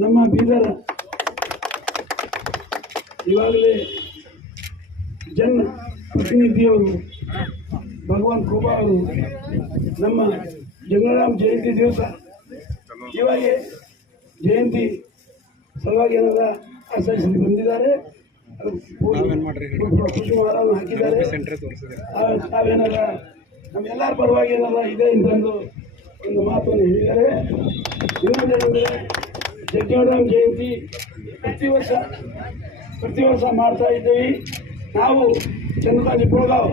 ನಮ್ಮ ಬೀದರ ಇವಾಗಲೇ ಜನ ಪ್ರತಿನಿಧಿಯವರು ಭಗವಾನ್ ಖೋಬಾ ಅವರು ನಮ್ಮ ಜಂಗರಾಮ್ ಜಯಂತಿ ದಿವಸ ಇವಾಗ ಜಯಂತಿ ಸಲುವಾಗಿ ಏನಾರ ಆಚರಿಸಿ ಬಂದಿದ್ದಾರೆ. ಪುಷ್ಪಹಾರವನ್ನು ಹಾಕಿದ್ದಾರೆ. ತಾವೇನಾರ ನಮ್ಮೆಲ್ಲರ ಪರವಾಗಿ ಏನಾರ ಇದೆ ಅಂತಂದು ಒಂದು ಮಾತನ್ನು ಹೇಳಿದ್ದಾರೆ. ಇನ್ನೊಂದೇನೆಂದರೆ ಜಗ್ಗೇವರಾಮ್ ಜಯಂತಿ ಪ್ರತಿ ವರ್ಷ ಮಾಡ್ತಾ ಇದ್ದೀವಿ. ನಾವು ಚಂದ್ರಕಾಂತ್ ನಿಪೋಳ್ಗಾವ್